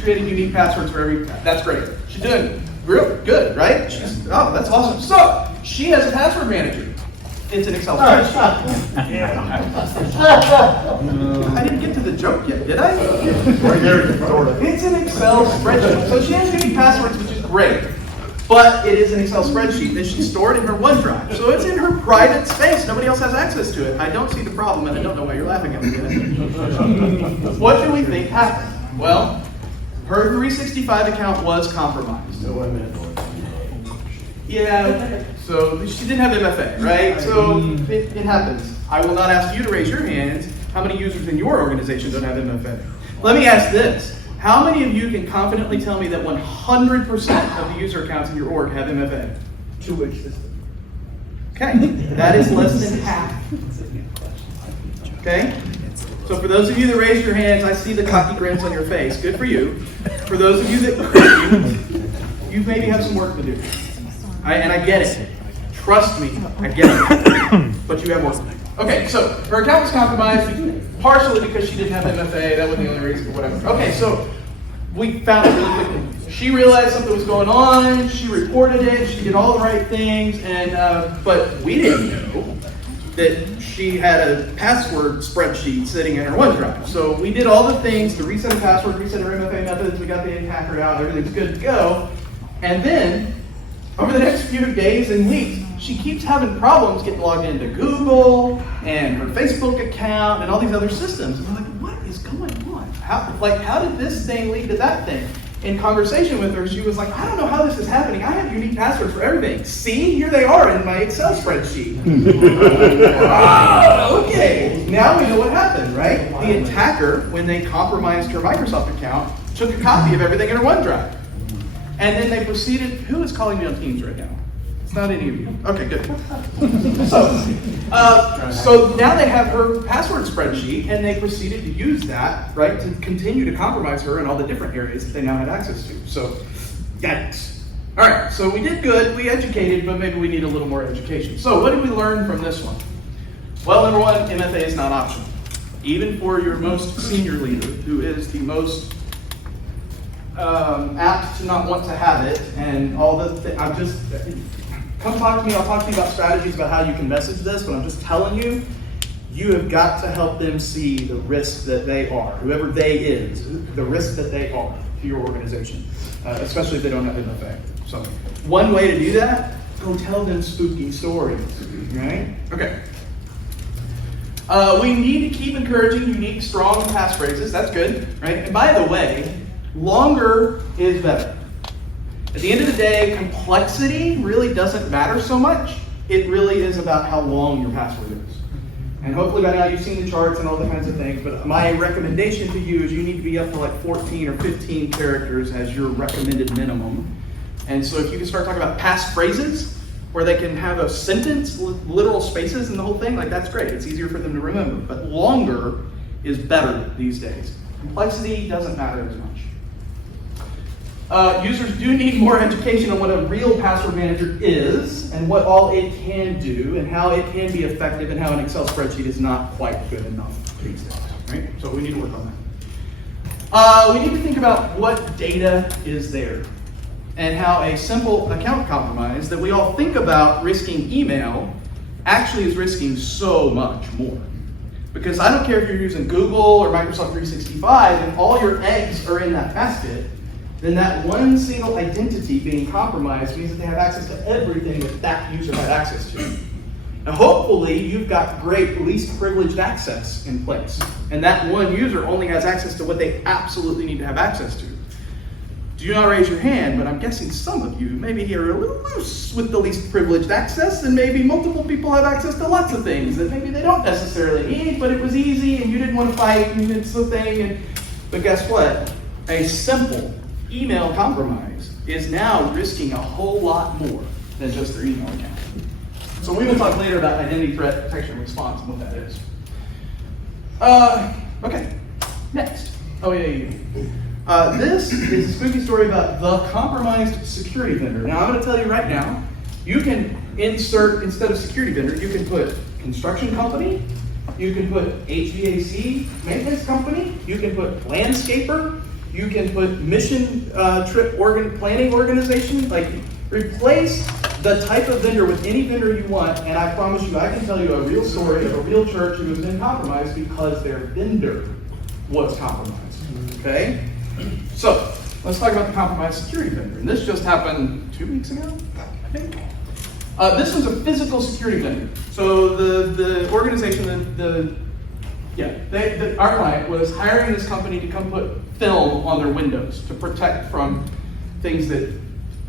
created unique passwords for every, that's great. She's doing real good, right? Oh, that's awesome. So, she has a password manager. It's an Excel spreadsheet. I didn't get to the joke yet, did I? It's an Excel spreadsheet. So she has unique passwords, which is great. But it is an Excel spreadsheet that she stored in her OneDrive. So it's in her private space. Nobody else has access to it. I don't see the problem, and I don't know why you're laughing at me. What do we think happened? Well, her 365 account was compromised. Yeah, so she didn't have MFA, right? So it happens. I will not ask you to raise your hands. How many users in your organization don't have MFA? Let me ask this. How many of you can confidently tell me that 100% of the user accounts in your org have MFA? To which system? Okay, that is less than half. Okay? So for those of you that raised your hands, I see the cocky grins on your face. Good for you. For those of you that couldn't, you maybe have some work to do. And I get it. Trust me, I get it. But you have work to do. Okay, so her account was compromised partially because she didn't have MFA. That wasn't the only reason, but whatever. Okay, so we found it really quickly. She realized something was going on. She reported it. She did all the right things, and but we didn't know that she had a password spreadsheet sitting in her OneDrive. So we did all the things to reset her password, reset her MFA methods. We got the attacker out. Everything's good to go. And then over the next few days and weeks, she keeps having problems getting logged into Google and her Facebook account and all these other systems. And we're like, what is going on? How did this thing lead to that thing? In conversation with her, she was like, I don't know how this is happening. I have unique passwords for everything. See, here they are in my Excel spreadsheet. Okay, now we know what happened, right? The attacker, when they compromised her Microsoft account, took a copy of everything in her OneDrive. And then they proceeded, who is calling me on Teams right now? It's not any of you. Okay, good. So now they have her password spreadsheet, and they proceeded to use that, right, to continue to compromise her in all the different areas that they now had access to. So, yikes. All right, so we did good, we educated, but maybe we need a little more education. So what did we learn from this one? Well, number one, MFA is not optional. Even for your most senior leader, who is the most apt to not want to have it, and all the I'm just, come talk to me, I'll talk to you about strategies about how you can message this, but I'm just telling you, you have got to help them see the risk that they are, whoever they is, the risk that they are to your organization, especially if they don't have MFA. So one way to do that, go tell them spooky stories, right? Okay. We need to keep encouraging unique, strong passphrases. That's good, right? And by the way, longer is better. At the end of the day, complexity really doesn't matter so much. It really is about how long your password is. And hopefully by now you've seen the charts and all the kinds of things, but my recommendation to you is you need to be up to like 14 or 15 characters as your recommended minimum. And so if you can start talking about passphrases, where they can have a sentence, literal spaces in the whole thing, like that's great. It's easier for them to remember. But longer is better these days. Complexity doesn't matter as much. Users do need more education on what a real password manager is and what all it can do and how it can be effective and how an Excel spreadsheet is not quite good enough these days, right? So we need to work on that. We need to think about what data is there and how a simple account compromise that we all think about risking email actually is risking so much more. Because I don't care if you're using Google or Microsoft 365, if all your eggs are in that basket, then that one single identity being compromised means that they have access to everything that that user had access to. Now hopefully you've got great least privileged access in place, and that one user only has access to what they absolutely need to have access to. Do not raise your hand, but I'm guessing some of you maybe are a little loose with the least privileged access, and maybe multiple people have access to lots of things that maybe they don't necessarily need, but it was easy and you didn't want to fight and it's the thing. But guess what? A simple email compromise is now risking a whole lot more than just their email account. So we will talk later about identity threat detection response and what that is. Okay, next. Oh yeah. This is a spooky story about the compromised security vendor. Now I'm going to tell you right now, you can insert, instead of security vendor, you can put construction company, you can put HVAC maintenance company, you can put landscaper, You can put mission trip planning organization, like replace the type of vendor with any vendor you want, and I promise you, I can tell you a real story of a real church who has been compromised because their vendor was compromised, okay? So, let's talk about the compromised security vendor, and this just happened 2 weeks ago, I think. This was a physical security vendor. So the organization, our client was hiring this company to come put film on their windows to protect from things that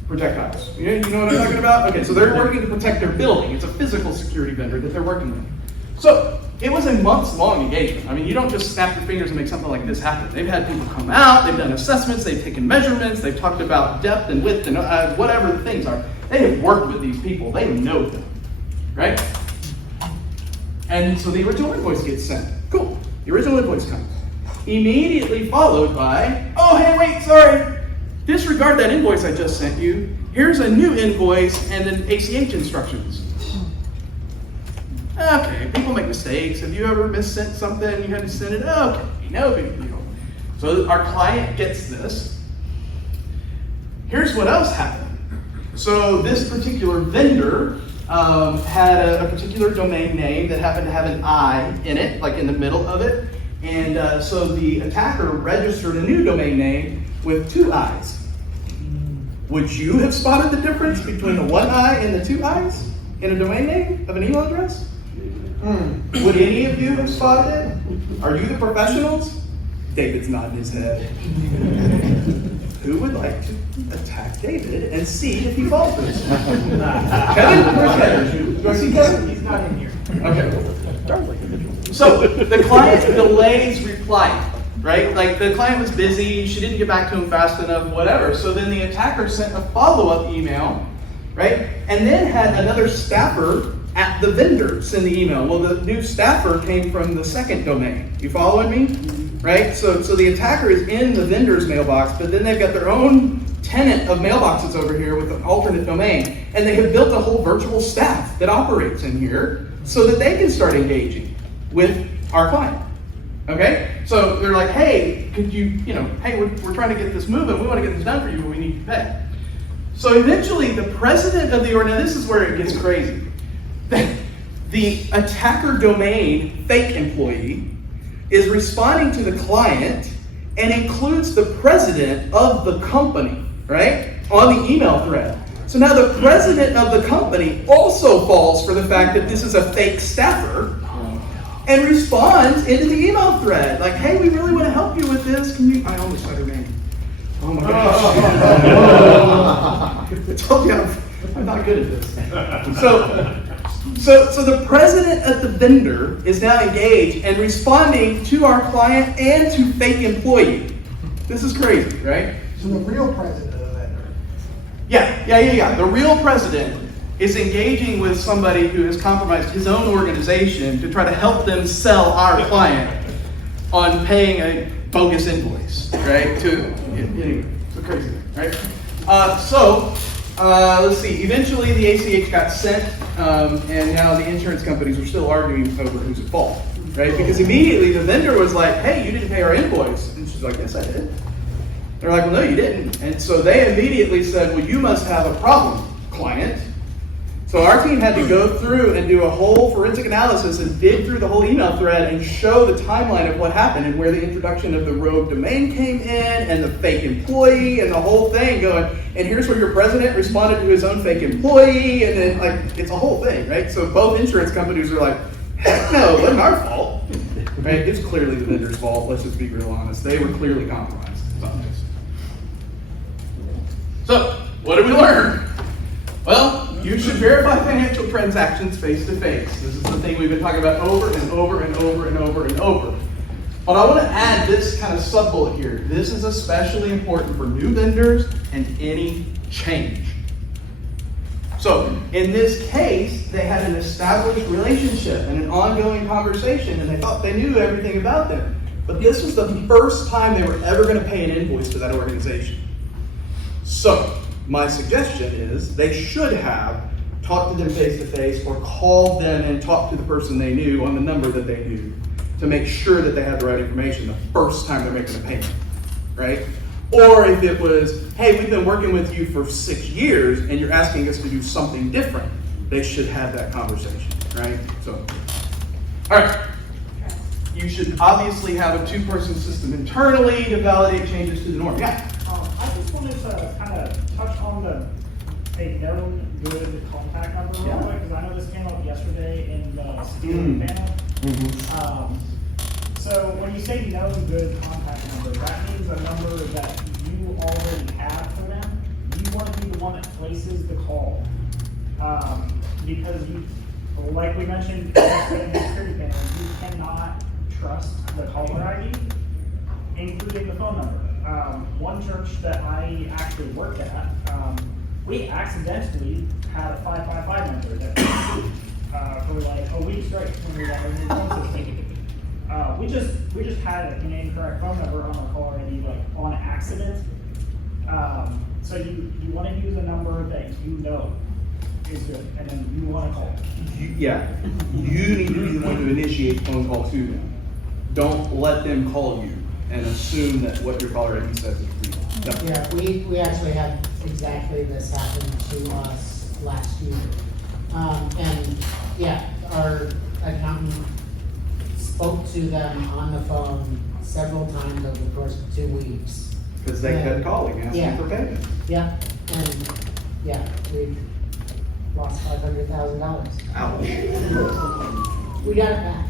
projectiles. You know what I'm talking about? Okay, so they're working to protect their building. It's a physical security vendor that they're working with. So it was a months-long engagement. I mean, you don't just snap your fingers and make something like this happen. They've had people come out, they've done assessments, they've taken measurements, they've talked about depth and width and whatever the things are. They have worked with these people. They know them, right? And so the original invoice gets sent. Cool. The original invoice comes. Immediately followed by, oh, hey, wait, sorry. Disregard that invoice I just sent you. Here's a new invoice and then ACH instructions. Okay, people make mistakes. Have you ever missent something? You had to send it? Okay, no big deal. So our client gets this. Here's what else happened. So this particular vendor had a particular domain name that happened to have an I in it, like in the middle of it. And so the attacker registered a new domain name with 2 I's. Would you have spotted the difference between the 1 I and the 2 I's in a domain name of an email address? Would any of you have spotted it? Are you the professionals? David's nodding his head. Who would like to attack David and see if he falls for this? Kevin? Where's Kevin? Do I see Kevin? He's not in here. Okay. So the client delays replying, right? Like the client was busy, she didn't get back to him fast enough, whatever. So then the attacker sent a follow-up email, right? And then had another staffer at the vendor send the email. Well, the new staffer came from the second domain. You following me? Right? So the attacker is in the vendor's mailbox, but then they've got their own tenant of mailboxes over here with an alternate domain. And they have built a whole virtual staff that operates in here so that they can start engaging with our client. Okay? So they're like, hey, could you, hey, we're trying to get this moving. We want to get this done for you, but we need to pay. So eventually the president of the organization, this is where it gets crazy. The attacker domain fake employee is responding to the client and includes the president of the company, right, on the email thread. So now the president of the company also falls for the fact that this is a fake staffer and responds into the email thread. Like, hey, we really want to help you with this. Can you, I almost said her name. Oh my gosh. I told you I'm not good at this. So the president of the vendor is now engaged and responding to our client and to fake employee. This is crazy, right? So the real president of the vendor. Yeah. The real president is engaging with somebody who has compromised his own organization to try to help them sell our client on paying a bogus invoice, right? Anyway, it's a crazy thing, right? Let's see. Eventually, the ACH got sent, and now the insurance companies are still arguing over who's at fault, right? Because immediately the vendor was like, "Hey, you didn't pay our invoice," and she's like, "Yes, I did." They're like, "Well, no, you didn't." And so they immediately said, "Well, you must have a problem, client." So our team had to go through and do a whole forensic analysis and dig through the whole email thread and show the timeline of what happened and where the introduction of the rogue domain came in and the fake employee and the whole thing going, and here's where your president responded to his own fake employee, and then like it's a whole thing, right? So both insurance companies are like, heck no, it wasn't our fault. Right? It's clearly the vendor's fault, let's just be real honest. They were clearly compromised. So, what did we learn? Well, you should verify financial transactions face to face. This is the thing we've been talking about over and over and over and over and over. But I want to add this kind of sub-bullet here. This is especially important for new vendors and any change. So, in this case, they had an established relationship and an ongoing conversation, and they thought they knew everything about them. But this was the first time they were ever going to pay an invoice to that organization. So, my suggestion is they should have talked to them face-to-face or called them and talked to the person they knew on the number that they knew to make sure that they had the right information the first time they're making a payment, right? Or if it was, hey, we've been working with you for 6 years and you're asking us to do something different, they should have that conversation, right? So, all right. You should obviously have a 2-person system internally to validate changes to the norm. Yeah. I just wanted to kind of touch on a known good contact number real quick, because I know this came up yesterday in the steering panel. So when you say known good contact number, that means a number that you already have for them. You want to be the one that places the call. Because you, like we mentioned yesterday in the security panel, you cannot trust the caller ID, including the phone number. One church that I actually worked at, we accidentally had a 555 number that for like a week straight when we got our new phone system. We just had an incorrect phone number on our caller ID, like on accident. So you want to use a number that you know is good, and then you want to call. You need to be the one to initiate phone call to them. Don't let them call you and assume that what your caller ID says is real. Yeah, we actually had exactly this happen to us last year. And yeah, our accountant spoke to them on the phone several times over the course of 2 weeks. Because they kept calling, asking for payment. Yeah, and yeah, we lost $500,000. Ouch. We got it back.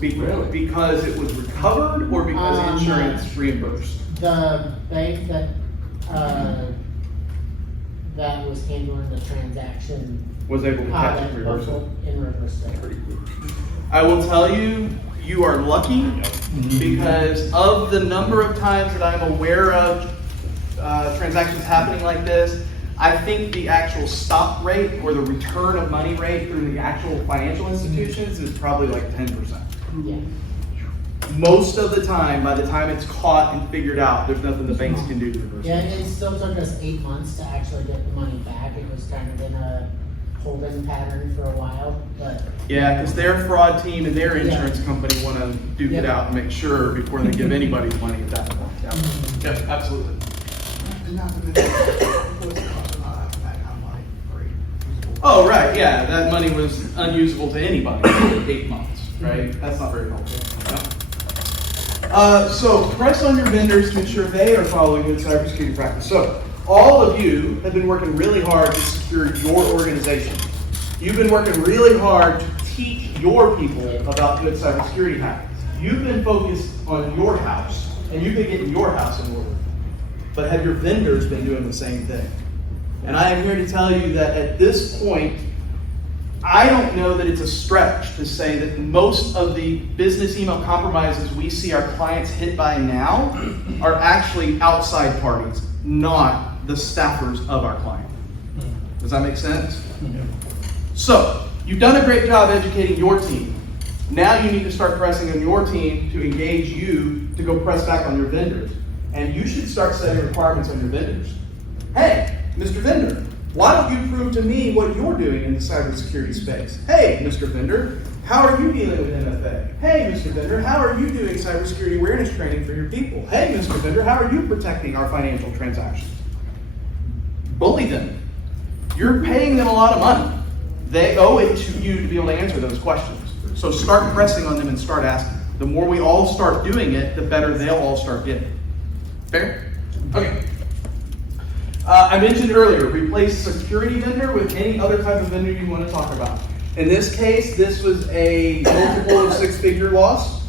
Because it was recovered or because insurance reimbursed? The bank that that was handling the transaction Was able to catch it and reverse it? in reverse. I will tell you, you are lucky because of the number of times that I'm aware of transactions happening like this, I think the actual stop rate or the return of money rate through the actual financial institutions is probably like 10%. Yeah. Most of the time, by the time it's caught and figured out, there's nothing the banks can do to reverse Yeah, it. it still took us 8 months to actually get the money back. It was kind of in a holding pattern for a while, but Yeah, because their fraud team and their insurance company want to duke it Yeah. out and make sure before they give anybody money at that point. Yeah. Yep, absolutely. And not to mention, what's the cost of not having that kind of money free? Oh, right, yeah, that money was unusable to anybody for 8 months, right? That's not very helpful. So press on your vendors to ensure they are following good cybersecurity practice. So all of you have been working really hard to secure your organization. You've been working really hard to teach your people about good cybersecurity habits. You've been focused on your house, and you've been getting your house in order. But have your vendors been doing the same thing? And I am here to tell you that at this point, I don't know that it's a stretch to say that most of the business email compromises we see our clients hit by now are actually outside parties, not the staffers of our client. Does that make sense? So, you've done a great job educating your team. Now you need to start pressing on your team to engage you to go press back on your vendors. And you should start setting requirements on your vendors. Hey, Mr. Vendor, why don't you prove to me what you're doing in the cybersecurity space? Hey, Mr. Vendor, how are you dealing with MFA? Hey, Mr. Vendor, how are you doing cybersecurity awareness training for your people? Hey, Mr. Vendor, how are you protecting our financial transactions? Bully them. You're paying them a lot of money. They owe it to you to be able to answer those questions. So start pressing on them and start asking. The more we all start doing it, the better they'll all start getting. Fair? Okay. I mentioned earlier, replace security vendor with any other type of vendor you want to talk about. In this case, this was a multiple of 6-figure loss.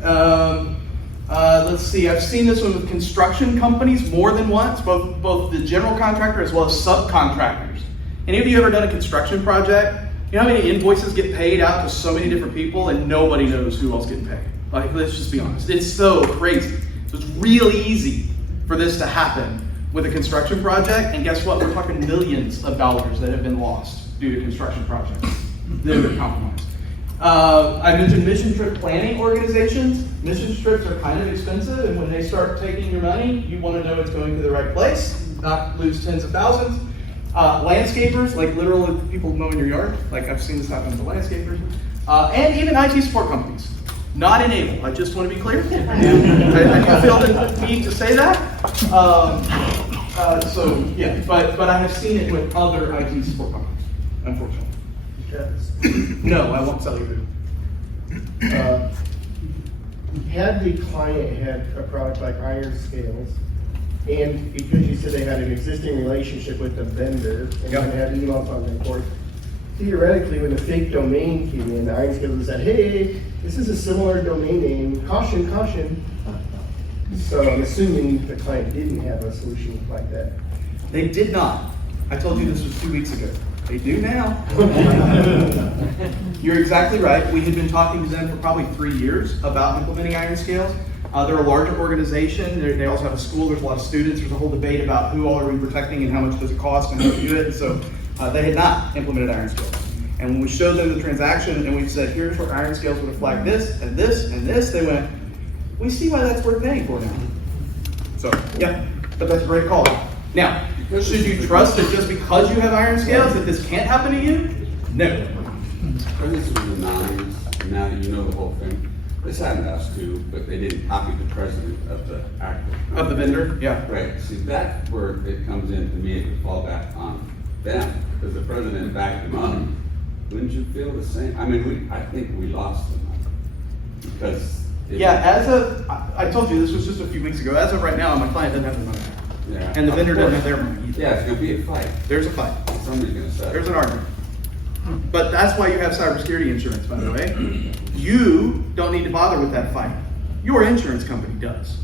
Let's see, I've seen this one with construction companies more than once, both the general contractor as well as subcontractors. Any of you ever done a construction project? You know how many invoices get paid out to so many different people and nobody knows who else getting paid? Like, let's just be honest. It's so crazy. So it's really easy for this to happen with a construction project, and guess what? We're talking millions of dollars that have been lost due to construction projects that have been compromised. I mentioned mission trip planning organizations. Mission trips are kind of expensive, and when they start taking your money, you want to know it's going to the right place, not lose tens of thousands. Landscapers, like literally people mowing your yard, like I've seen this happen to landscapers, and even IT support companies. Not enable, I just want to be clear. I feel the need to say that. So, yeah, but I have seen it with other IT support companies, unfortunately. No, I won't sell you food. Had the client had a product like Iron Scales, and because you said they had an existing relationship with the vendor, and Yep. had emails on their course, theoretically, when the fake domain came in, Iron Scales said, hey, this is a similar domain name, caution, caution. So I'm assuming the client didn't have a solution like that. They did not. I told you this was 2 weeks ago. They do now. You're exactly right. We had been talking to them for probably 3 years about implementing Iron Scales. They're a larger organization. They also have a school. There's a lot of students. There's a whole debate about who all are we protecting and how much does it cost and how to do it. And so they had not implemented Iron Scales. And when we showed them the transaction and we said, here's where Iron Scales would have flagged this and this and this, they went, we see why that's worth paying for now. So, yeah, but that's a great call. Now, should you trust that just because you have Iron Scales that this can't happen to you? No. For this was the nines, now that you know the whole thing, this happened to us too, but they didn't copy the president of the actual. Of the vendor? Yeah. Right, see, that's where it comes in to me, it would fall back on them, because the president backed them up. Wouldn't you feel the same? I mean, I think we lost them, because. I told you this was just a few weeks ago. As of right now, my client doesn't have the money. Yeah. And the vendor doesn't have their money either. Yeah, it's gonna be a fight, There's a fight. somebody's gonna say. There's an argument. But that's why you have cybersecurity insurance, by the way. You don't need to bother with that fight. Your insurance company does.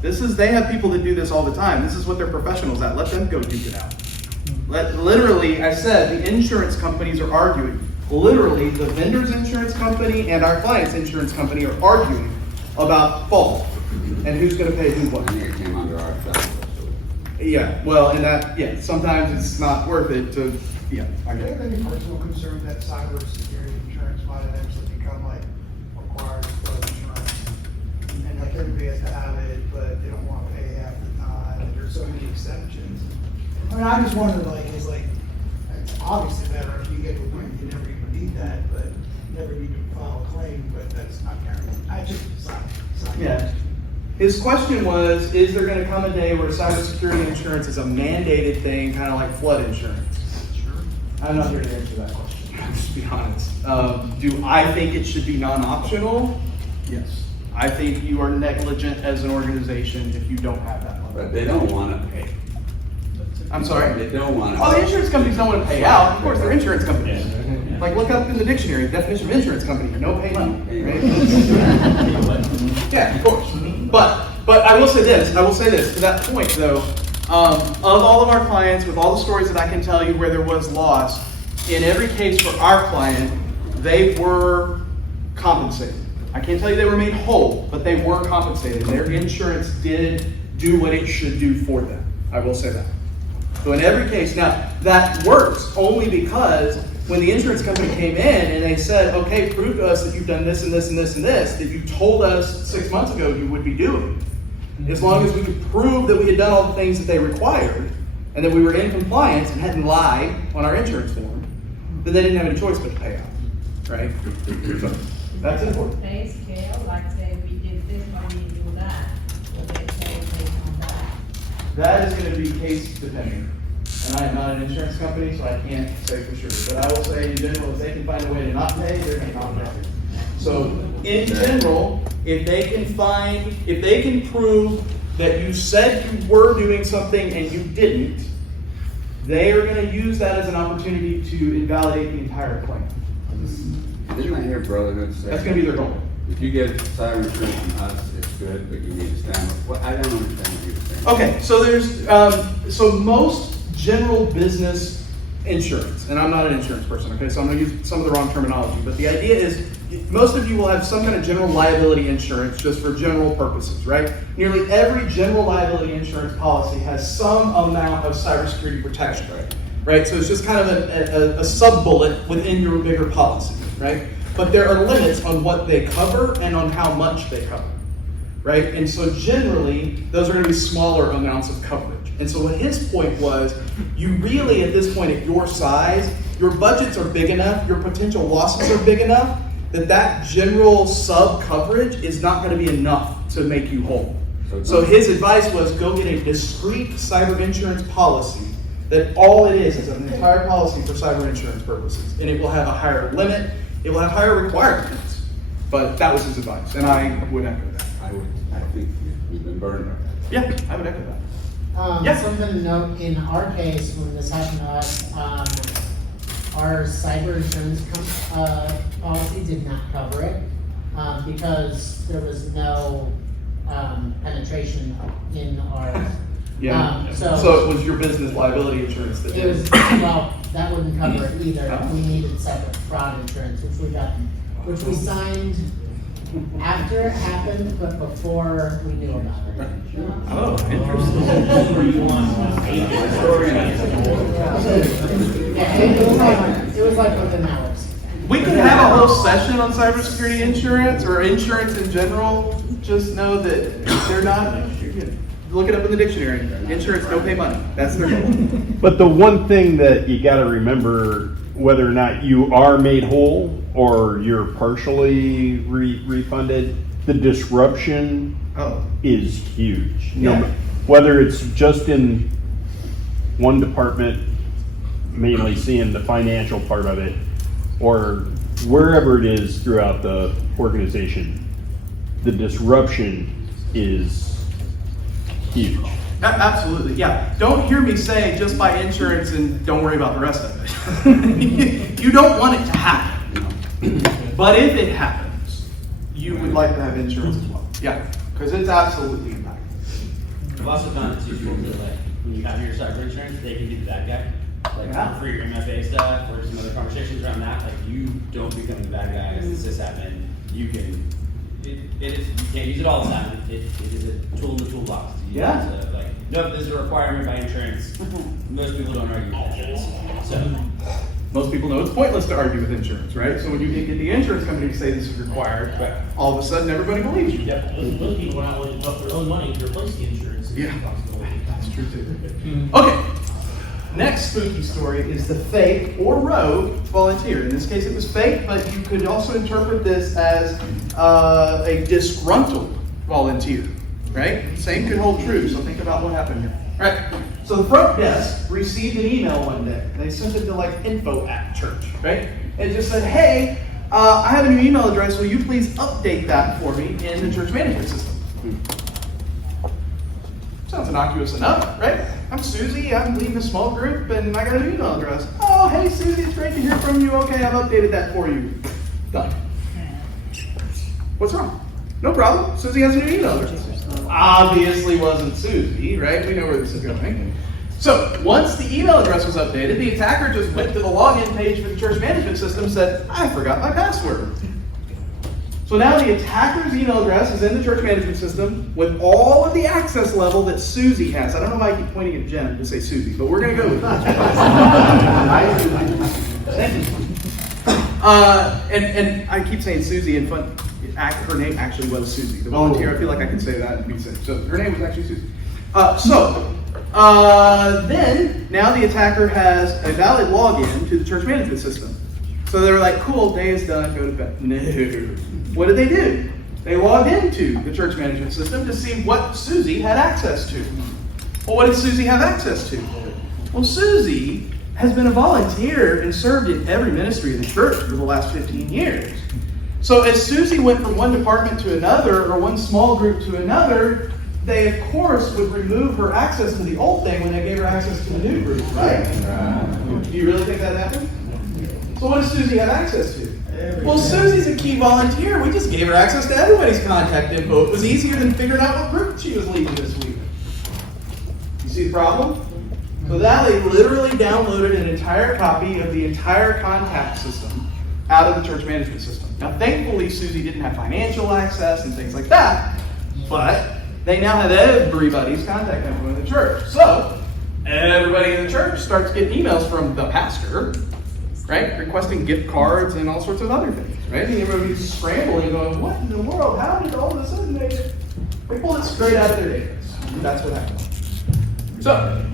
They have people that do this all the time. This is what they're professionals at. Let them go duke it out. Literally, I said, the insurance companies are arguing. Literally, the vendor's insurance company and our client's insurance company are arguing about fault and who's gonna pay who what. I think it came under our side. Yeah, well, and sometimes it's not worth it to, I Do you get have it. any personal concern that cybersecurity insurance might eventually become like required for insurance? And like everybody has to have it, but they don't want to pay half the time, and there's so many exceptions. I mean, I just wonder it's obviously better if you get to a point you never even need that, but you never need to file a claim, but that's not guaranteed. I just, Yeah. His question was, is there gonna come a day where cybersecurity insurance is a mandated thing, kind of like flood insurance? Sure. I'm not here to answer that question, just to be honest. Do I think it should be non-optional? Yes. I think you are negligent as an organization if you don't have that money. But they don't wanna pay. I'm sorry? They don't wanna. Oh, the insurance companies don't want to pay out. Of course, they're insurance companies. Like, look up in the dictionary, the definition of insurance company, no pay money, right? Yeah, of course. But I will say this, to that point though, of all of our clients, with all the stories that I can tell you where there was loss, in every case for our client, they were compensated. I can't tell you they were made whole, but they were compensated. Their insurance did do what it should do for them. I will say that. So in every case, now that works only because when the insurance company came in and they said, okay, prove to us that you've done this and this and this and this, that you told us 6 months ago you would be doing. As long as we could prove that we had done all the things that they required and that we were in compliance and hadn't lied on our insurance form, then they didn't have any choice but to pay out, right? So that's important. Pay scale, like say we did this, why we do that, will they pay based on that? That is going to be case dependent. And I am not an insurance company, so I can't say for sure. But I will say in general, if they can find a way to not pay, they're going to not pay. So in general, if they can prove that you said you were doing something and you didn't, they are going to use that as an opportunity to invalidate the entire claim. Didn't I hear Brotherhood say? That's going to be their goal. If you get cyber insurance from us, it's good, but you need to stand with, well, I don't understand what you're saying. Okay, so there's, so most general business insurance, and I'm not an insurance person, okay, so I'm gonna use some of the wrong terminology, but the idea is most of you will have some kind of general liability insurance just for general purposes, right? Nearly every general liability insurance policy has some amount of cybersecurity protection, right? So it's just kind of a sub-bullet within your bigger policy, right? But there are limits on what they cover and on how much they cover, right? And so generally, those are going to be smaller amounts of coverage. And so what his point was, you really, at this point at your size, your budgets are big enough, your potential losses are big enough, that general sub coverage is not going to be enough to make you whole. So his advice was go get a discrete cyber insurance policy that all it is an entire policy for cyber insurance purposes. And it will have a higher limit, it will have higher requirements. But that was his advice, and I would echo that. I think we've been burned. Yeah, I would echo that. Yes. Something to note, in our case, when this happened to us, our cyber insurance policy did not cover it, because there was no, penetration in ours. Yeah. So So it was your business liability insurance that it did. was, well, that wouldn't cover it either. Oh. We needed separate fraud insurance, which we signed after it happened, but before we knew about it. Oh, interesting. Yeah, it was like within hours. We could have a whole session on cybersecurity insurance or insurance in general. Just know that they're not, look it up in the dictionary. Insurance don't pay money. That's their goal. But the one thing that you gotta remember, whether or not you are made whole or you're partially refunded, the disruption Oh. is huge. Yeah. Whether it's just in one department, mainly seeing the financial part of it, or wherever it is throughout the organization, the disruption is huge. Absolutely, yeah. Don't hear me say just buy insurance and don't worry about the rest of it. You don't want it to happen. But if it happens, you would like to have insurance as well. Yeah, because it's absolutely impactful. I've also found it too, that like, when you have your cyber insurance, they can be the bad guy. Like, Yeah. for your MFA stuff, or some other conversations around that, like, you don't become the bad guy as this happened. You can, it is, you can't use it all the time. It is a tool in the toolbox to use. Yeah. So, like, nope, this is a requirement by insurance. Most people don't argue with insurance. So, Most people know it's pointless to argue with insurance, right? So when you get the insurance company to say this is required, but all of a sudden everybody believes you. Yep, those people are not willing to put their own money to replace the insurance. Yeah. That's true too. Okay. Next spooky story is the fake or rogue volunteer. In this case, it was fake, but you could also interpret this as a disgruntled volunteer, right? Same could hold true. So think about what happened here. All right. So the front desk received an email one day. They sent it to like info@church, right? It just said, "Hey, I have a new email address. Will you please update that for me in the church management system?" Sounds innocuous enough, right? I'm Susie, I'm leading a small group, and I got a new email address. Oh, hey Susie, it's great to hear from you. Okay, I've updated that for you. Done. What's wrong? No problem. Susie has a new email address. Obviously wasn't Susie, right? We know where this is going. So once the email address was updated, the attacker just went to the login page for the church management system and said, I forgot my password. So now the attacker's email address is in the church management system with all of the access level that Susie has. I don't know why I keep pointing at Jen to say Susie, but we're going to go with that. And I keep saying Susie in fun. Her name actually was Susie. The volunteer, I feel like I can say that and be safe. So her name was actually Susie. Then now the attacker has a valid login to the church management system. So they were like, cool, day is done, go to bed. No. What did they do? They logged into the church management system to see what Susie had access to. Well, what did Susie have access to? Well, Susie has been a volunteer and served in every ministry in the church for the last 15 years. So as Susie went from one department to another, or one small group to another, they of course would remove her access to the old thing when they gave her access to the new group, right? Do you really think that happened? So what does Susie have access to? Well, Susie's a key volunteer. We just gave her access to everybody's contact info. It was easier than figuring out what group she was leading this week. You see the problem? So now they literally downloaded an entire copy of the entire contact system out of the church management system. Now, thankfully, Susie didn't have financial access and things like that, but they now have everybody's contact info in the church. So everybody in the church starts getting emails from the pastor, right? Requesting gift cards and all sorts of other things, right? And everybody's scrambling, going, what in the world? How did all of a sudden they pulled it straight out of their database? That's what happened. So,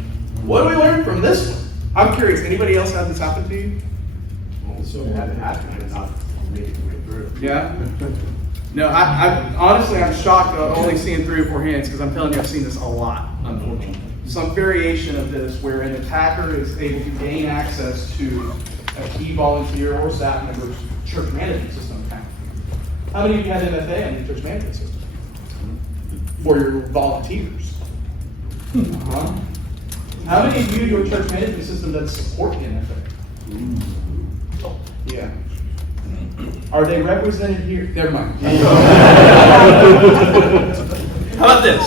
what do we learn from this one? I'm curious, anybody else have this happen to you? So it had to happen, but not make it Yeah? No, I honestly, I'm shocked at only seeing 3 or 4 hands, because I'm telling you, I've seen this a lot, unfortunately. Some variation of this where an attacker is able to gain access to a key volunteer or staff member's church management system account. How many of you have MFA on your church management system? For your volunteers? Uh-huh. How many of you, your church management system doesn't support MFA? Yeah. Are they represented here? Never mind. How about this?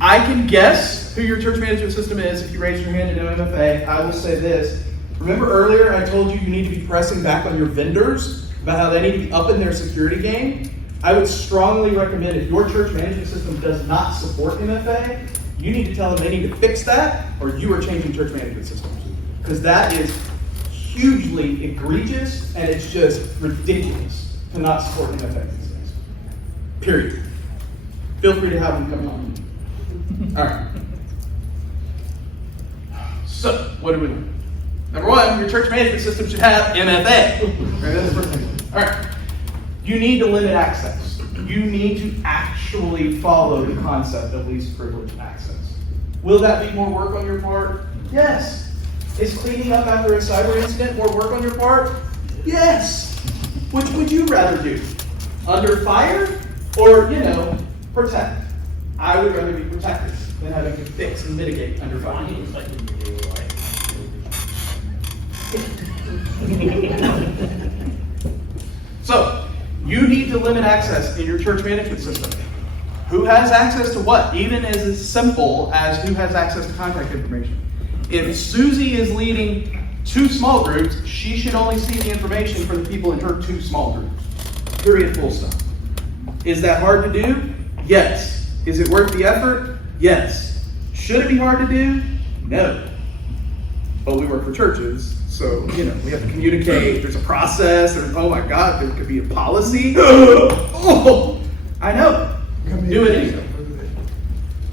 I can guess who your church management system is if you raise your hand and know MFA. I will say this. Remember earlier I told you you need to be pressing back on your vendors about how they need to be upping their security game? I would strongly recommend if your church management system does not support MFA, you need to tell them they need to fix that, or you are changing church management systems. Because that is hugely egregious, and it's just ridiculous to not support MFA these days. Period. Feel free to have them come on. All right. So, what do we do? Number 1, your church management system should have MFA. Right, that's the first thing. All right. You need to limit access. You need to actually follow the concept of least privileged access. Will that be more work on your part? Yes. Is cleaning up after a cyber incident more work on your part? Yes. Which would you rather do? Under fire or, protect? I would rather be protected than having to fix and mitigate under fire. So, you need to limit access in your church management system. Who has access to what? Even as simple as who has access to contact information. If Susie is leading 2 small groups, she should only see the information for the people in her 2 small groups. Period, full stop. Is that hard to do? Yes. Is it worth the effort? Yes. Should it be hard to do? No. But we work for churches, so, we have to communicate. There's a process. Oh my God, there could be a policy. Oh, I know. Do it anyway.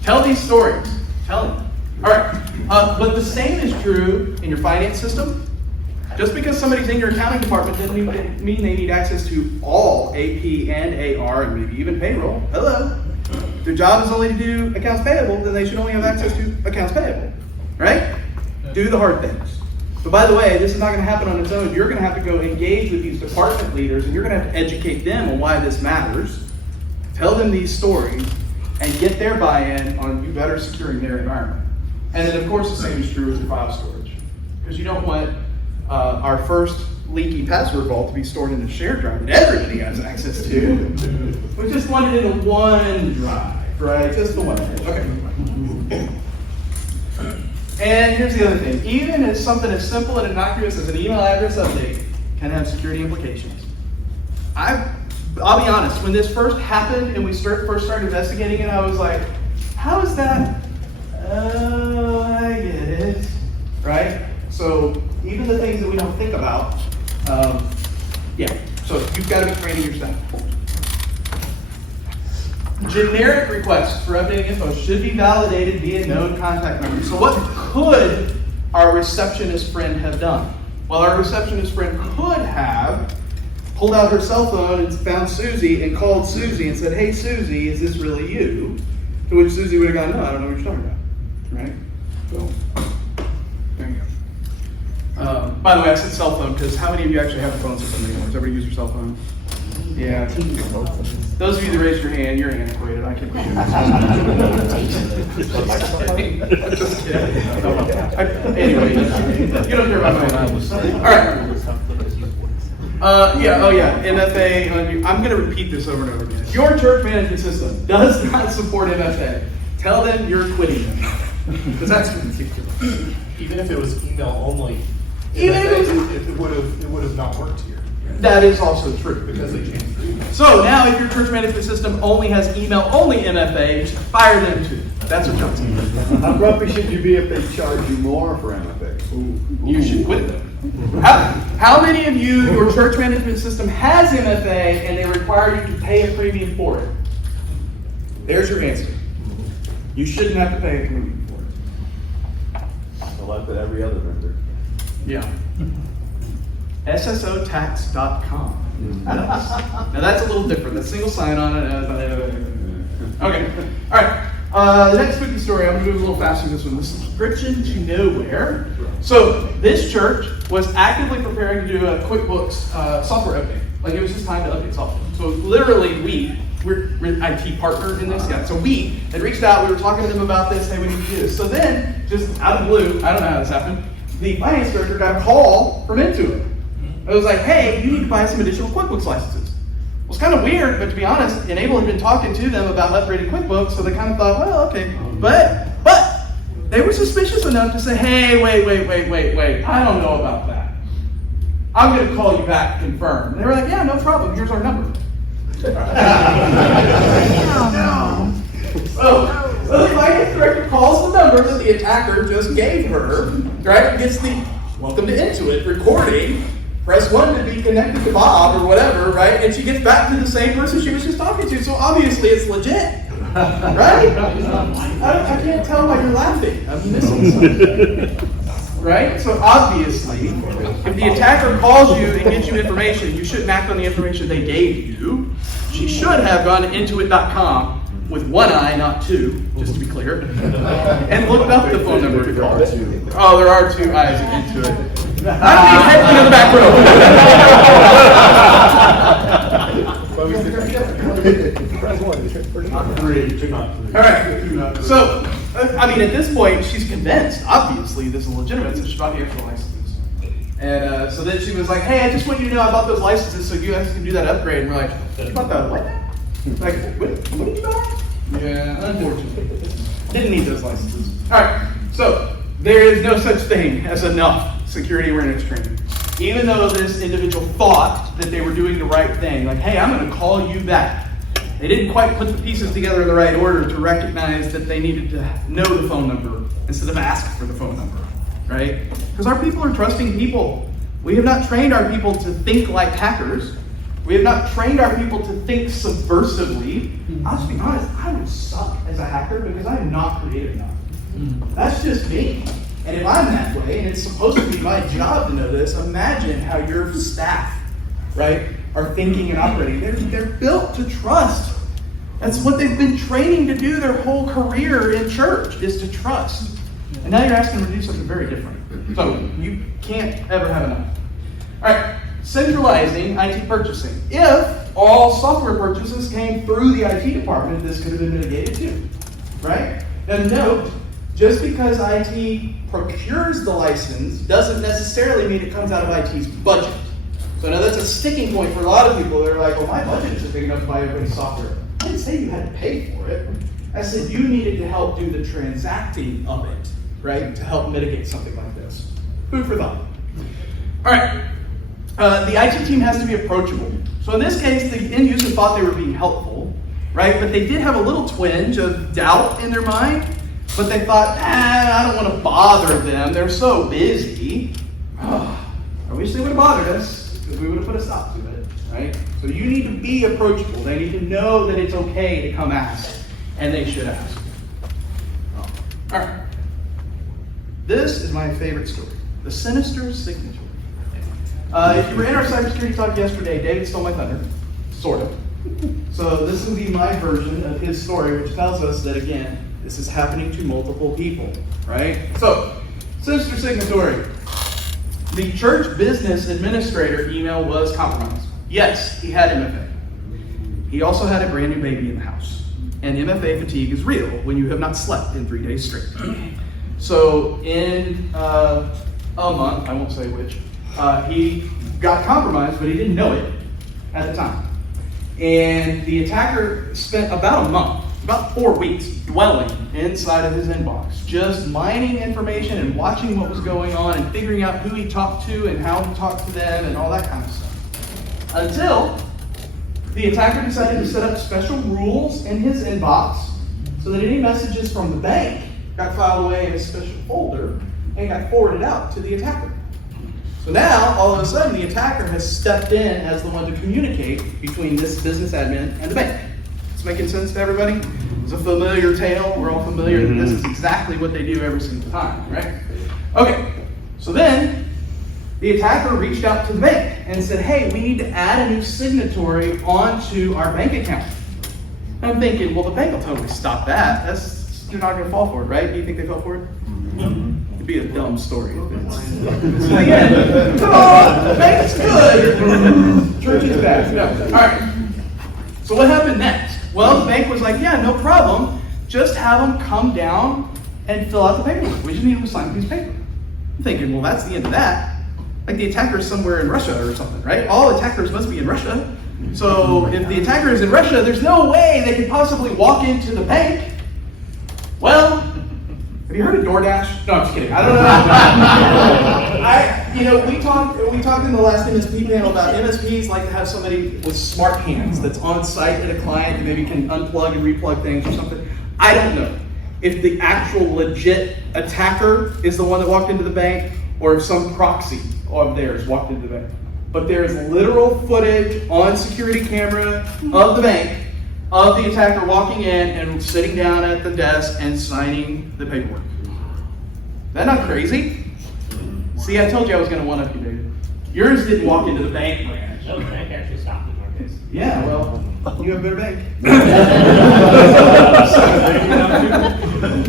Tell these stories. Tell them. All right. But the same is true in your finance system. Just because somebody's in your accounting department doesn't mean they need access to all AP and AR and maybe even payroll. Hello. If their job is only to do accounts payable, then they should only have access to accounts payable. Right? Do the hard things. But by the way, this is not going to happen on its own. You're going to have to go engage with these department leaders, and you're going to have to educate them on why this matters. Tell them these stories, and get their buy-in on you better securing their environment. And then, of course, the same is true with your file storage. Because you don't want our first leaky password vault to be stored in a shared drive that everybody has access to. We just want it in a one drive, right? Just the one. Okay. And here's the other thing. Even if something as simple and innocuous as an email address update can have security implications. I'll be honest, when this first happened and we first started investigating it, I was like, how is that? Oh, I get it. Right? So even the things that we don't think about, so you've got to be training your staff. Generic requests for updating info should be validated via known contact number. So what could our receptionist friend have done? Well, our receptionist friend could have pulled out her cell phone and found Susie and called Susie and said, hey, Susie, is this really you? To which Susie would have gone, no, I don't know what you're talking about. Right? So, there you go. By the way, I said cell phone because how many of you actually have a phone system anymore? Does everybody use your cell phone? Yeah. Those of you that raised your hand, you're antiquated. I can't believe it. Just kidding. Anyway, you don't care about my analysis. All right. MFA. I'm going to repeat this over and over again. If your church management system does not support MFA, tell them you're quitting them. Because that's ridiculous. Even if it was email only, Even if it would have not worked here. That is also true. Because they changed the email. So now if your church management system only has email only MFA, you should fire them too. That's what John's saying. How grumpy should you be if they charge you more for MFA? You should quit them. How many of you, your church management system has MFA and they require you to pay a premium for it? There's your answer. You shouldn't have to pay a premium for it. So like that every other vendor. Yeah. SSOtax.com. Now that's a little different. The single sign on it. Okay. All right. The next spooky story, I'm going to move a little faster than this one. The subscription to nowhere. So this church was actively preparing to do a QuickBooks software update. Like it was just time to update software. So literally we're an IT partner in this. Yeah. So we had reached out. We were talking to them about this. Hey, we need to do this. So then, just out of the blue, I don't know how this happened, the finance director got a call from Intuit. It was like, hey, you need to buy some additional QuickBooks licenses. Well, it's kind of weird, but to be honest, Enable had been talking to them about upgrading QuickBooks, so they kind of thought, well, okay. But they were suspicious enough to say, hey, wait, I don't know about that. I'm going to call you back to confirm. And they were like, yeah, no problem. Here's our number. So the finance director calls the number that the attacker just gave her, right? Gets the welcome to Intuit recording. Press 1 to be connected to Bob or whatever, right? And she gets back to the same person she was just talking to. So obviously it's legit, right? I can't tell why you're laughing. I'm missing something. Right? So obviously, if the attacker calls you and gets you information, you shouldn't act on the information they gave you. She should have gone to Intuit.com with one eye, not two, just to be clear, and looked up the phone number to call. Oh, there are two eyes at Intuit. I'm being heading in the back row. All right. So, I mean, at this point, she's convinced, obviously, this is legitimate, so she bought the extra licenses. And so then she was like, hey, I just want you to know I bought those licenses so you guys can do that upgrade. And we're like, you bought that what? Like, what did you buy? Yeah, unfortunately. Didn't need those licenses. All right, so there is no such thing as enough security awareness training. Even though this individual thought that they were doing the right thing, like, hey, I'm going to call you back. They didn't quite put the pieces together in the right order to recognize that they needed to know the phone number instead of ask for the phone number, right? Because our people are trusting people. We have not trained our people to think like hackers. We have not trained our people to think subversively. I'll just be honest, I would suck as a hacker because I am not creative enough. That's just me. And if I'm that way, and it's supposed to be my job to know this, imagine how your staff, right, are thinking and operating. They're built to trust. That's what they've been training to do their whole career in church, is to trust. And now you're asking them to do something very different. So you can't ever have enough. All right, centralizing IT purchasing. If all software purchases came through the IT department, this could have been mitigated too, right? And note, just because IT procures the license doesn't necessarily mean it comes out of IT's budget. So now that's a sticking point for a lot of people. They're like, well, my budget isn't big enough to buy everybody's software. I didn't say you had to pay for it. I said you needed to help do the transacting of it, right, to help mitigate something like this. Food for thought. All right. The IT team has to be approachable. So in this case, the end user thought they were being helpful, right? But they did have a little twinge of doubt in their mind. But they thought, I don't want to bother them. They're so busy. I wish they would have bothered us, because we would have put a stop to it, right? So you need to be approachable. They need to know that it's okay to come ask, and they should ask. All right. This is my favorite story, the sinister signature. If you were in our cybersecurity talk yesterday, David stole my thunder, sort of. So this will be my version of his story, which tells us that, again, this is happening to multiple people, right? So, sinister signatory. The church business administrator email was compromised. Yes, he had MFA. He also had a brand new baby in the house. And MFA fatigue is real when you have not slept in 3 days straight. So in a month, I won't say which, he got compromised, but he didn't know it at the time. And the attacker spent about a month, about 4 weeks, dwelling inside of his inbox, just mining information and watching what was going on and figuring out who he talked to and how he talked to them and all that kind of stuff. Until the attacker decided to set up special rules in his inbox so that any messages from the bank got filed away in a special folder and got forwarded out to the attacker. So now, all of a sudden, the attacker has stepped in as the one to communicate between this business admin and the bank. It's making sense to everybody? It's a familiar tale. We're all familiar that this is exactly what they do every single time, right? Okay, so then the attacker reached out to the bank and said, hey, we need to add a new signatory onto our bank account. And I'm thinking, well, the bank will totally stop that. You're not going to fall for it, right? Do you think they fell for it? It'd be a dumb story. Again, come on, the bank's good. Church is bad. No. All right. So what happened next? Well, the bank was like, yeah, no problem. Just have them come down and fill out the paperwork. We just need them to sign a piece of paper. I'm thinking, well, that's the end of that. Like the attacker is somewhere in Russia or something, right? All attackers must be in Russia. So if the attacker is in Russia, there's no way they could possibly walk into the bank. Well, have you heard of DoorDash? No, I'm just kidding. I don't know. We talked in the last MSP panel about MSPs like to have somebody with smart hands that's on site at a client and maybe can unplug and replug things or something. I don't know if the actual legit attacker is the one that walked into the bank or if some proxy of theirs walked into the bank. But there's literal footage on security camera of the bank of the attacker walking in and sitting down at the desk and signing the paperwork. Is that not crazy? See, I told you I was going to one-up you, David. Yours didn't walk into the bank branch. No, the bank actually stopped it like this. Yeah, well, you have a better bank.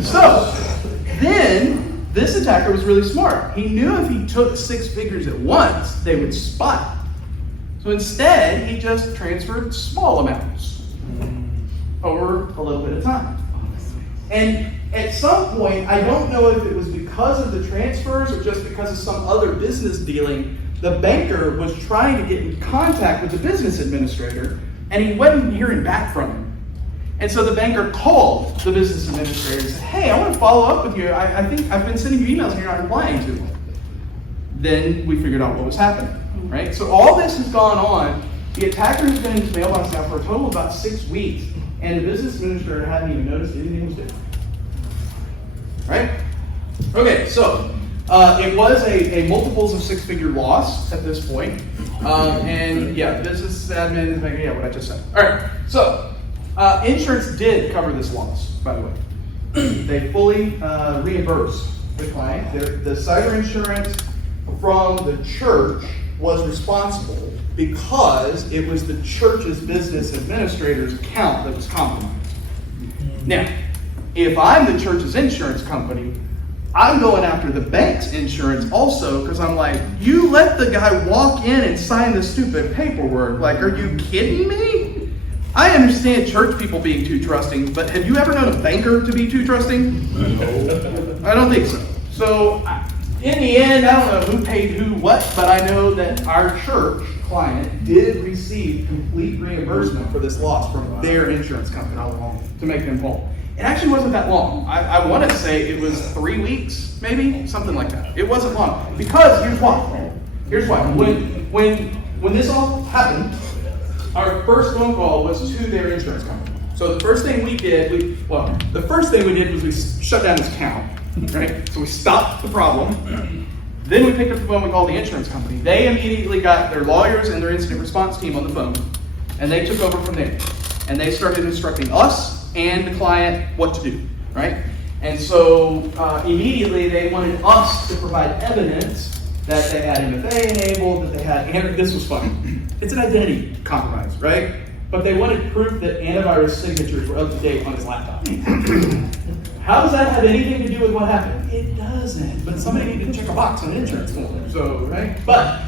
So, then, this attacker was really smart. He knew if he took 6 figures at once, they would spot it. So instead, he just transferred small amounts over a little bit of time. And at some point, I don't know if it was because of the transfers or just because of some other business dealing, the banker was trying to get in contact with the business administrator, and he wasn't hearing back from him. And so the banker called the business administrator and said, hey, I want to follow up with you. I think I've been sending you emails and you're not replying to them. Then we figured out what was happening, right? So all this has gone on. The attacker has been in his mailbox now for a total of about 6 weeks, and the business administrator hadn't even noticed anything was different. Right? Okay, so it was a multiples of 6-figure loss at this point. And yeah, business admin is making, yeah, what I just said. All right, so insurance did cover this loss, by the way. They fully reimbursed the client. The cyber insurance from the church was responsible because it was the church's business administrator's account that was compromised. Now, if I'm the church's insurance company, I'm going after the bank's insurance also because I'm like, you let the guy walk in and sign the stupid paperwork. Like, are you kidding me? I understand church people being too trusting, but have you ever known a banker to be too trusting? No. I don't think so. So, in the end, I don't know who paid who what, but I know that our church client did receive complete reimbursement for this loss from their insurance company to make them whole. It actually wasn't that long. I want to say it was 3 weeks, maybe, something like that. It wasn't long because here's why. Here's why. When this all happened, our first phone call was to their insurance company. So the first thing we did, was we shut down his account, right? So we stopped the problem. Then we picked up the phone. We called the insurance company. They immediately got their lawyers and their incident response team on the phone, and they took over from there. And they started instructing us and the client what to do, right? And so immediately they wanted us to provide evidence that they had MFA enabled, that they had, this was funny, it's an identity compromise, right? But they wanted proof that antivirus signatures were up to date on his laptop. How does that have anything to do with what happened? It doesn't, but somebody needed to check a box on an insurance form, so, right? But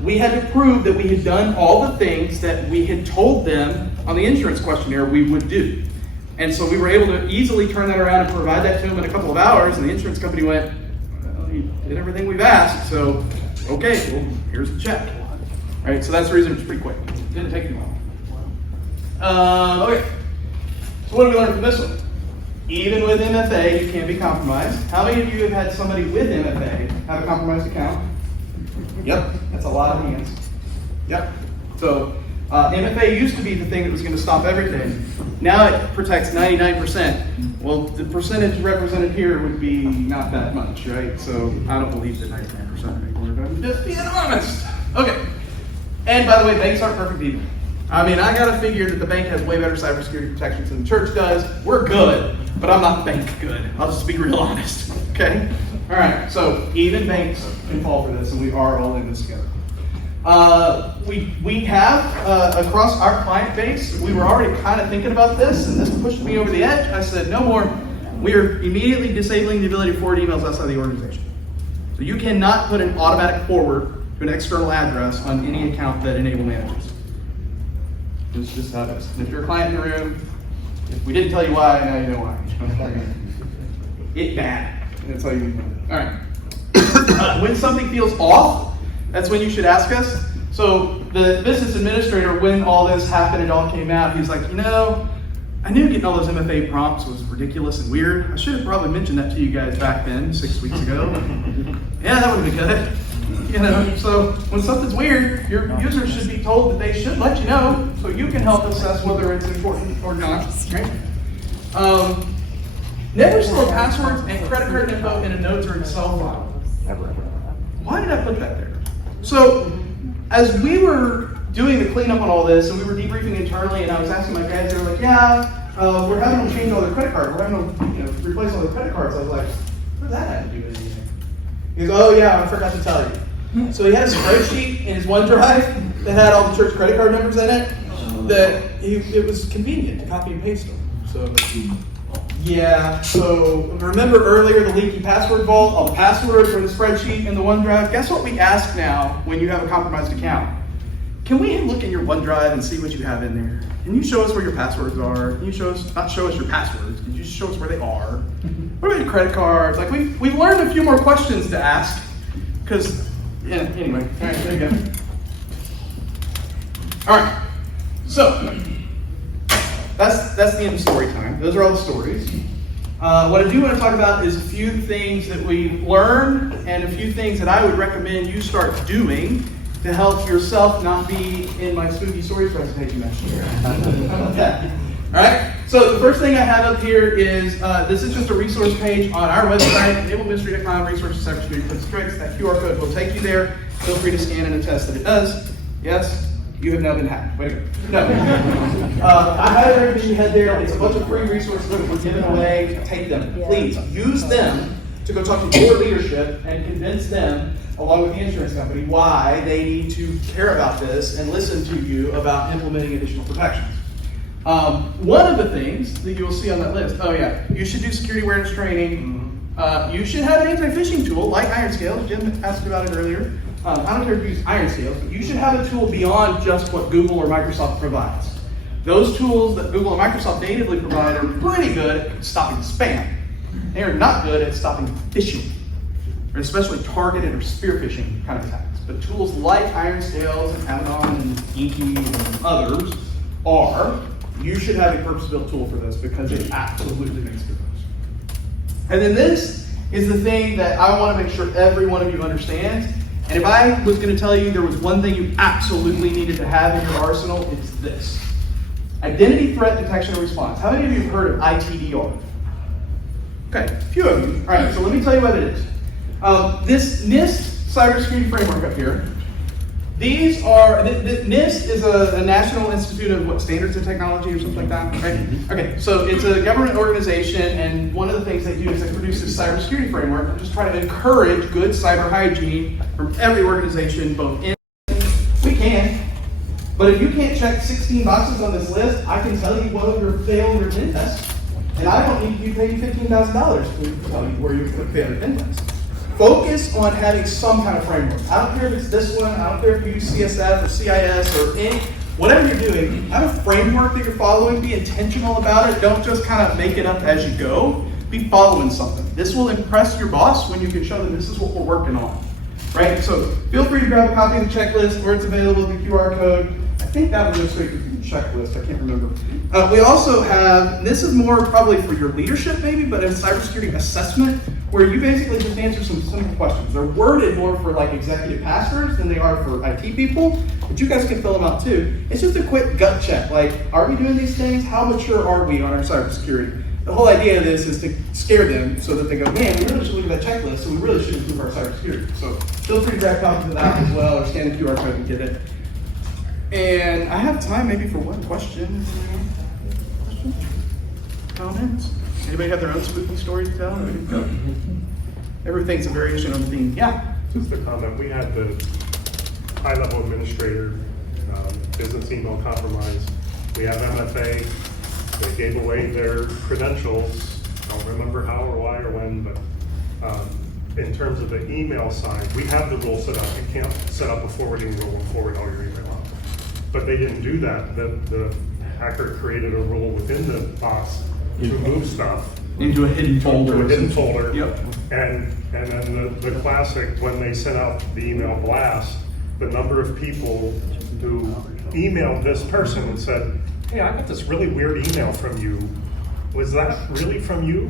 we had to prove that we had done all the things that we had told them on the insurance questionnaire we would do. And so we were able to easily turn that around and provide that to them in a couple of hours, and the insurance company went, well, you did everything we've asked, so okay, well, here's the check. Right, so that's the reason it was pretty quick. It didn't take too long. Okay, so what did we learn from this one? Even with MFA, you can be compromised. How many of you have had somebody with MFA have a compromised account? Yep, that's a lot of hands. Yep. So MFA used to be the thing that was going to stop everything. Now it protects 99%. Well, the percentage represented here would be not that much, right? So I don't believe the 99% anymore, but I'm just being honest. Okay. And by the way, banks aren't perfect either. I mean, I got to figure that the bank has way better cybersecurity protections than the church does. We're good, but I'm not bank good. I'll just be real honest, okay? All right, so even banks can fall for this, and we are all in this together. We have, across our client base, we were already kind of thinking about this, and this pushed me over the edge. I said, no more. We are immediately disabling the ability to forward emails outside the organization. So you cannot put an automatic forward to an external address on any account that Enable manages. It's just how it is. If you're a client in the room, if we didn't tell you why, now you know why. It's bad. That's all you need to know. All right. When something feels off, that's when you should ask us. So the business administrator, when all this happened, it all came out, he was like, you know, I knew getting all those MFA prompts was ridiculous and weird. I should have probably mentioned that to you guys back then, 6 weeks ago. Yeah, that would have been good. You know, so when something's weird, your users should be told that they should let you know so you can help assess whether it's important or not. Right? Never store passwords and credit card info in a notes or Excel file. Why did I put that there? So, as we were doing the cleanup on all this, and we were debriefing internally, and I was asking my guys, they were like, yeah, we're having them change all their credit cards. We're having them, replace all their credit cards. I was like, what does that have to do with anything? He goes, oh yeah, I forgot to tell you. So he had a spreadsheet in his OneDrive that had all the church credit card numbers in it, that it was convenient to copy and paste them. So, yeah, so remember earlier the leaky password vault, all the passwords for the spreadsheet in the OneDrive? Guess what we ask now when you have a compromised account? Can we look in your OneDrive and see what you have in there? Can you show us where your passwords are? Can you not show us your passwords, can you just show us where they are? What about your credit cards? Like we've learned a few more questions to ask, because, yeah, anyway, all right, there you go. All right, so that's the end of story time. Those are all the stories. What I do want to talk about is a few things that we've learned and a few things that I would recommend you start doing to help yourself not be in my spooky stories presentation next year. How about that? All right, so the first thing I have up here is, this is just a resource page on our website, enableministry.com, resources, cybersecurity, tips, tricks. That QR code will take you there. Feel free to scan and attest that it does. Yes, you have now been hacked. Wait a minute. No. I highly recommend you head there. It's a bunch of free resources that we're giving away. Take them. Please use them to go talk to your leadership and convince them, along with the insurance company, why they need to care about this and listen to you about implementing additional protections. One of the things that you'll see on that list, oh yeah, you should do security awareness training. You should have an anti-phishing tool like IronScale. Jim asked about it earlier. I don't care if you use IronScale, but you should have a tool beyond just what Google or Microsoft provides. Those tools that Google and Microsoft natively provide are pretty good at stopping spam. They are not good at stopping phishing, or especially targeted or spear phishing kind of attacks. But tools like IronScales and Abaddon and Inky and others you should have a purpose-built tool for this because it absolutely makes a difference. And then this is the thing that I want to make sure every one of you understands. And if I was going to tell you there was one thing you absolutely needed to have in your arsenal, it's this. Identity Threat Detection and Response. How many of you have heard of ITDR? Okay, a few of you. All right, so let me tell you what it is. This NIST cybersecurity framework up here, these are, NIST is a National Institute of Standards and Technology or something like that, right? Okay, so it's a government organization, and one of the things they do is they produce this cybersecurity framework and just try to encourage good cyber hygiene from every organization, both in we can. But if you can't check 16 boxes on this list, I can tell you whether you're failing your pen test, and I don't need to be paying $15,000 to tell you where you're going to fail your pen test. Focus on having some kind of framework. I don't care if it's this one, I don't care if you use CSF or CIS or any, whatever you're doing, have a framework that you're following, be intentional about it, don't just kind of make it up as you go, be following something. This will impress your boss when you can show them this is what we're working on, right? So feel free to grab a copy of the checklist where it's available, the QR code. I think that was just a checklist, I can't remember. We also have, this is more probably for your leadership maybe, but a cybersecurity assessment where you basically just answer some simple questions. They're worded more for like executive pastors than they are for IT people, but you guys can fill them out too. It's just a quick gut check, like, are we doing these things? How mature are we on our cybersecurity? The whole idea of this is to scare them so that they go, man, we really should look at that checklist, so we really should improve our cybersecurity. So feel free to grab copies of that as well, or scan the QR code and get it. And I have time maybe for one question. Comments? Anybody have their own spooky story to tell? everything's a variation of the theme. Yeah. Just a comment, we had the high-level administrator, business email compromise. We have MFA, they gave away their credentials, don't remember how or why or when, but in terms of the email side, we have the rule set up. You can't set up a forwarding rule and forward all your email out. But they didn't do that. The hacker created a rule within the box to move stuff Into a hidden folder. to a hidden folder. Yep. And then the classic, when they sent out the email blast, the number of people who emailed this person and said, hey, I got this really weird email from you. Was that really from you?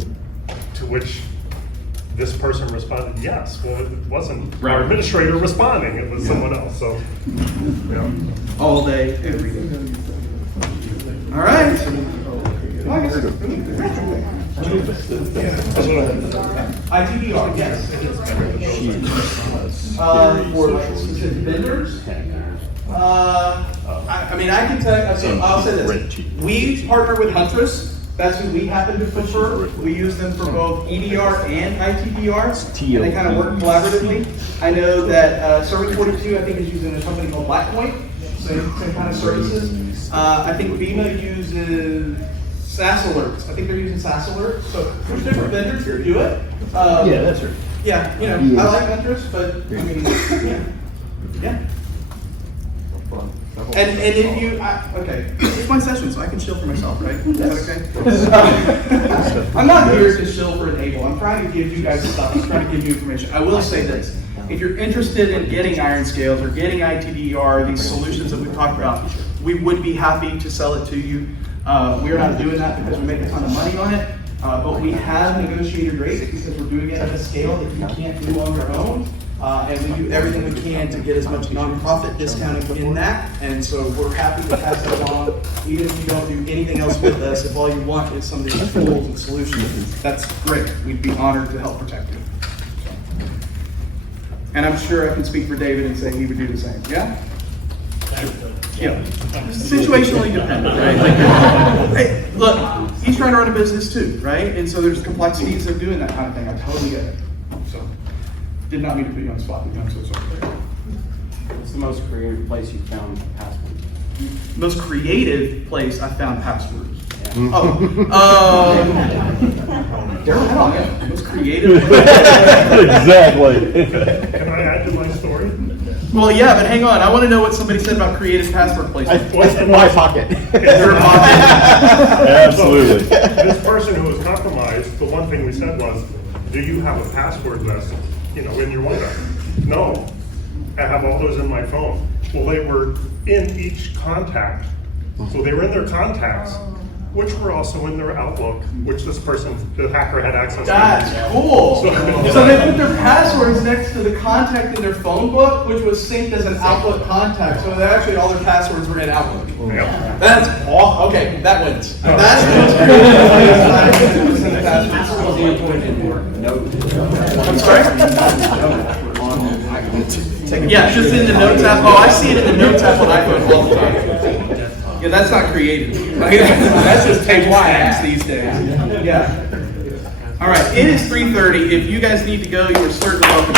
To which this person responded, yes. Well, it wasn't our administrator responding, it was someone else, so, yeah. All day, every day. All right. ITDR, yes. For like specific vendors? I mean, I can tell you, so I'll say this. We partner with Huntress. That's who we happen to prefer. We use them for both EDR and ITDR. And they kind of work collaboratively. I know that Service 42, I think, is using a company called Blackpoint. Same kind of services. I think BIMA uses SAS Alerts. I think they're using SAS Alerts. So there's different vendors who do it. Yeah, that's right. Yeah, you know, I like Huntress, but I mean, yeah. And if you, okay, it's my session, so I can chill for myself, right? Is that okay? I'm not here to chill for Enable. I'm trying to give you guys stuff. I'm trying to give you information. I will say this. If you're interested in getting Iron Scales or getting ITDR, these solutions that we've talked about, we would be happy to sell it to you. We're not doing that because we make a ton of money on it, but we have negotiated rates because we're doing it at a scale that you can't do on your own. And we do everything we can to get as much nonprofit discounting in that. And so we're happy to pass that along, even if you don't do anything else with us. If all you want is some of these tools and solutions, that's great. We'd be honored to help protect you. And I'm sure I can speak for David and say he would do the same. Yeah? Yeah. Situationally dependent, right? Like, hey, look, he's trying to run a business too, right? And so there's complexities of doing that kind of thing. I totally get it. So. Did not mean to put you on the spot. I'm so sorry. What's the most creative place you found passwords? Most creative place I found passwords. Yeah. Daryl, I don't know. Most creative place. Exactly. Can I add to my story? Well, yeah, but hang on. I want to know what somebody said about creative password placement. What's in my pocket? Your pocket. Absolutely. This person who was compromised, the one thing we said was, do you have a password list, in your OneDrive? No, I have all those in my phone. Well, they were in each contact. So they were in their contacts, which were also in their Outlook, which this person, the hacker, had access to. That's cool. So they put their passwords next to the contact in their phone book, which was synced as an Outlook contact. So actually all their passwords were in Outlook. Yep. That's awesome. Okay, that wins. That's the most creative I'm sorry? Yeah, just in the Notes app. Oh, I see it in the Notes app on iPhone all the time. Yeah, that's not creative. That's just table apps these days. Yeah. All right, it is 3:30. If you guys need to go, you are certainly welcome.